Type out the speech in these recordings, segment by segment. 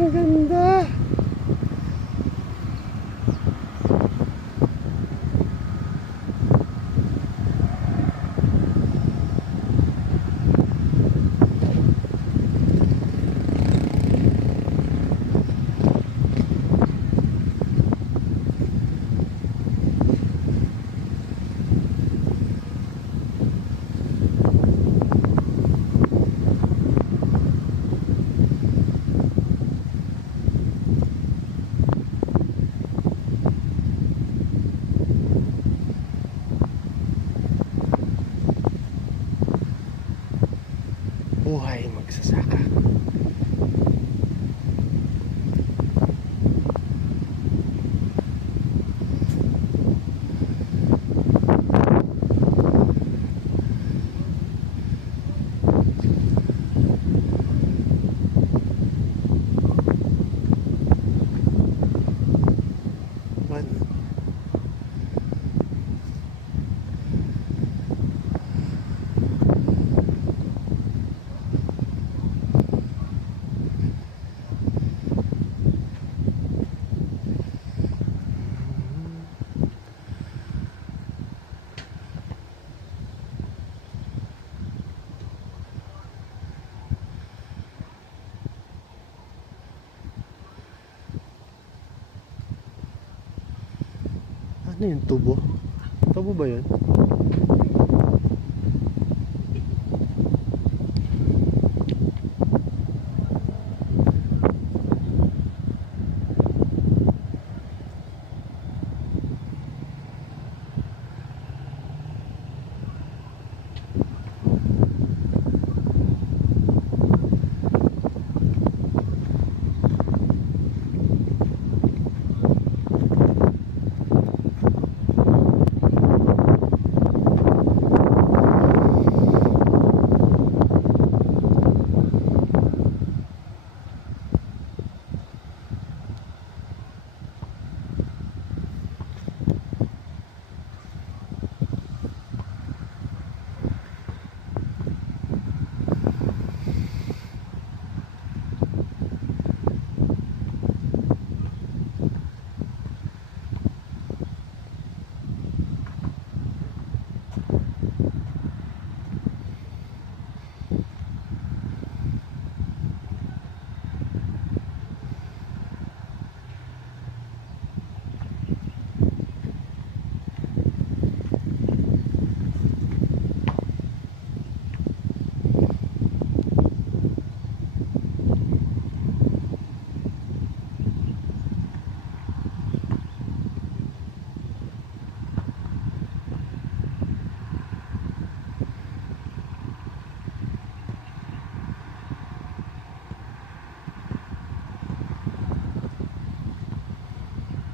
Maganda. Buhay magsasaka. Ano yung tubo? Tubo ba yun?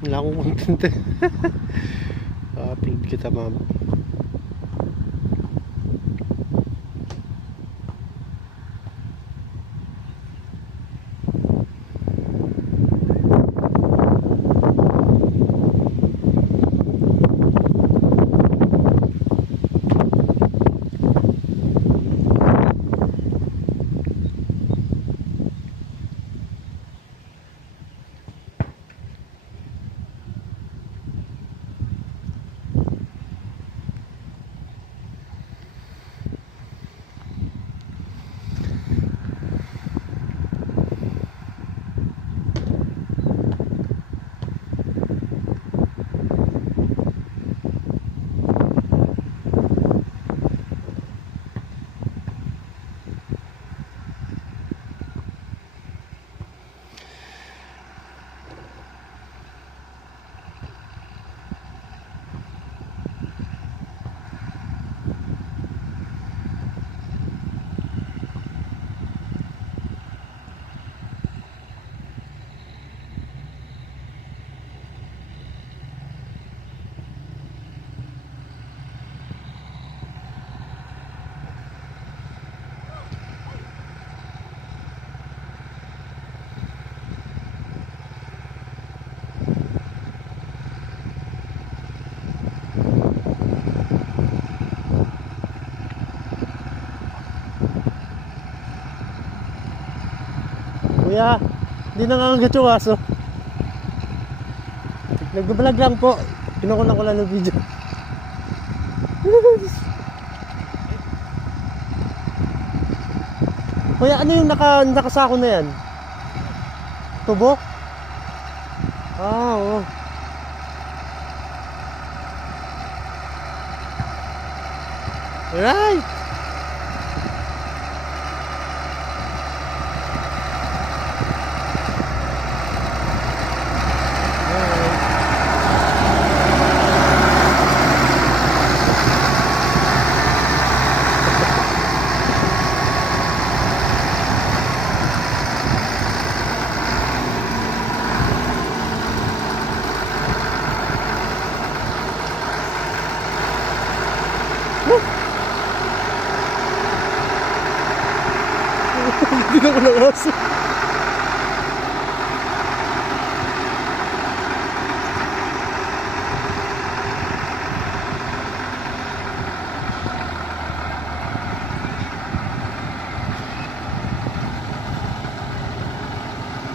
Wala akong content eh. Upload kita mama. Kuya, Hindi nangangagat yung aso. Nag-vlog lang po. Pinukunan ko lang ng video. Kuya, ano yung nakasako na yan? Tubo? Ah, oo. Alright. Hindi na ko ng aso.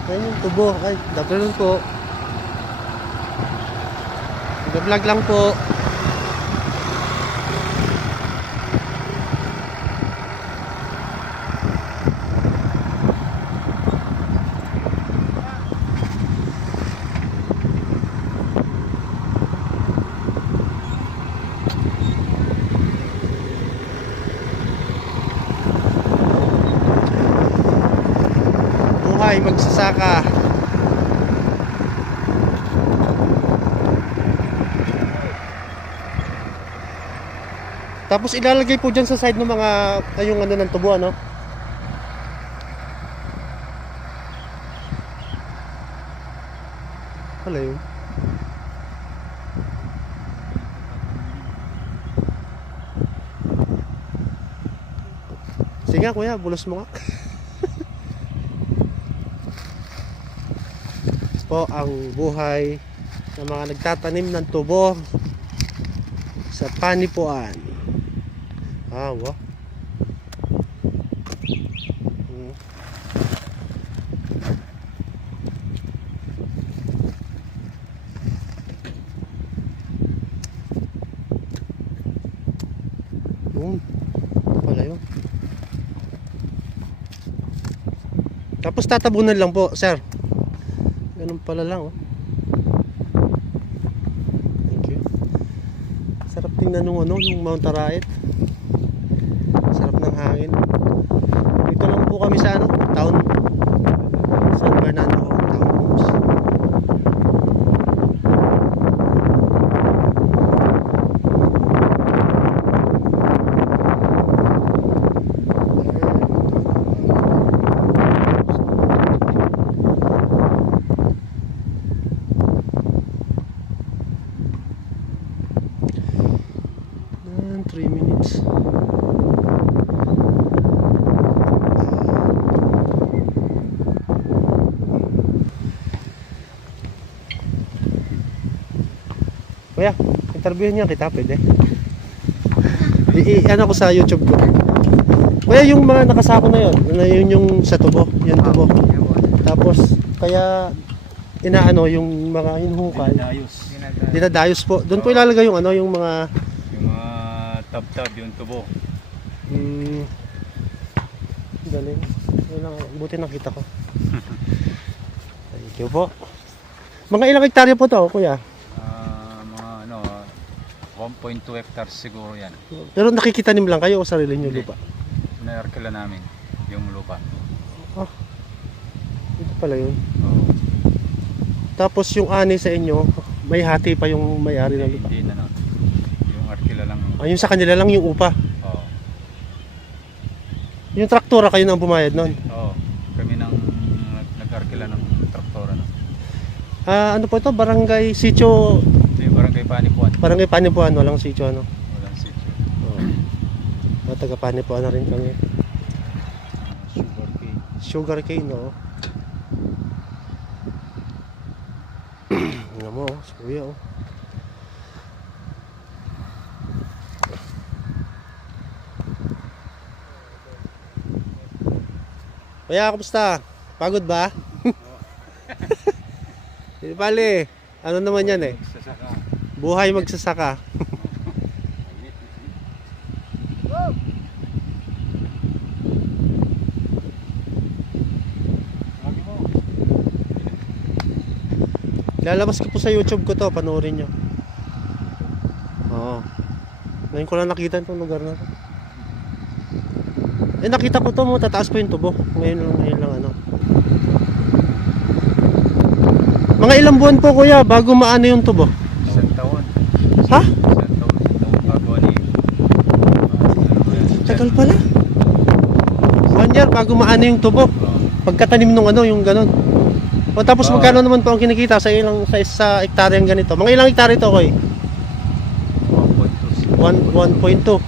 Ayan yung tubo. Ay, afternoon po. Nag-vlog lang po. Buhay magsasaka. Tapos ilalagay po dyan sa side ng mga yung ano ng tubo, ano? Wala yun. Sige nga kuya, bulos mo nga. Po ang buhay ng mga nagtatanim ng tubo sa panipuan. Ah, wow. Pala yun. Tapos tatabunan lang po, sir. Ganun pala lang, oh. Thank you. Sarap tingnan nung ano, yung Mount Arayat. Sarap ng hangin. Dito lang po kami sa ano, town San Fernando Townhomes. And 3 minutes. Kuya, interviewin niya kita, pwede? Ano ko sa YouTube ko. Kuya, yung mga nakasako na yun yung sa tubo, yung tubo. Tapos, kaya inaano yung mga hinukay. Dinadayos po. Doon po ilalagay yung ano, yung mga tab-tab, yung tubo. Galing. Buti nakita ko. Thank you po. Mga ilang hektarya po to, kuya? 1.2 hectares siguro yan. Pero nakikitanim lang kayo o sarili nyo lupa? Naarkila namin yung lupa. Ah, ito pala yun. Oo. Tapos yung ani sa inyo, may hati pa yung may-ari ng lupa? Hindi na, no. Yung arkila lang. Ah, yung sa kanila lang yung upa? Oo. Yung traktora kayo nang bumayad nun? Oo. Kami nang nag-arkila ng traktora. No? Ah, ano po ito? Barangay Sitio? Barangay Panipuan. Barangay Panipuan, walang sitio ano? Walang sitio. Oh. Taga Panipuan na rin kami. Sugar cane. Sugar cane, no? Ano mo, oh, si kuya, oh. Kuya, kamusta? Pagod ba? Bale, ano naman yan eh. Sasaka. Buhay magsasaka. Lagi mo. Lalabas ko po sa YouTube ko to, panoorin nyo. Oo. Ngayon ko lang nakita itong lugar na to. Eh nakita ko to mo, tataas pa yung tubo. Ngayon lang ano. Mga ilang buwan po kuya bago maano yung tubo? Isang taon. Ha? Isang taon bago ano Tagal pala. 1 year bago maano yung tubo. Pagkatanim nung ano, yung ganon. O tapos Oo. magkano naman po ang kinikita sa ilang sa hektaryang ganito? Mga ilang hektarya ito koy? 1.2.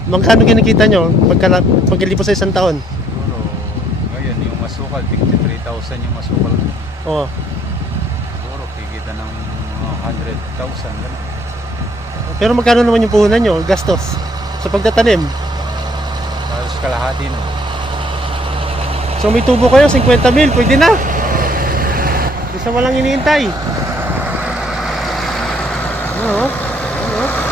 Magkano kinikita nyo pagkalipas sa isang taon? Siguro, ngayon yung masukal, 53,000 yung masukal. Oo. Siguro, kikita ng mga 100,000. Ganun. Pero magkano naman yung puhunan nyo, gastos sa pagtatanim? Halos kalahati no. So may tubo kayo, 50 mil, pwede na. Isa walang iniintay. Oo. Oo.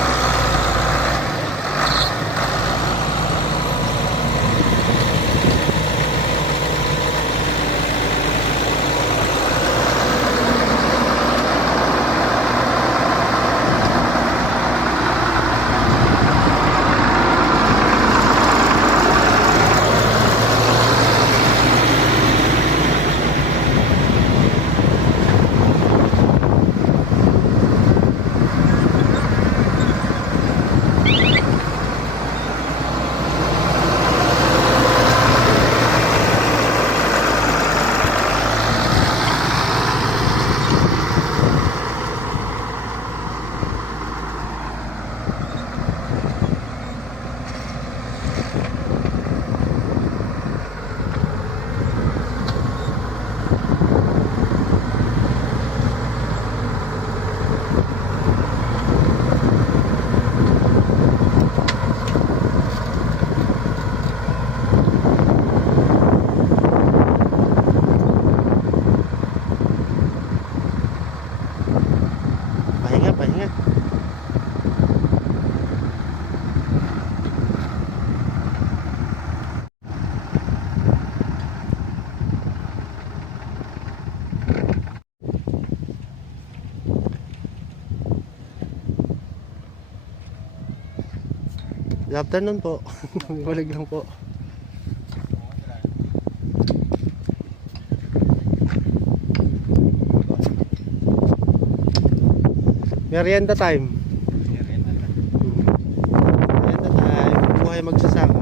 Pahinga, pahinga. Good afternoon po. Balik lang po. Merienda time. Merienda time. Buhay magsasaka.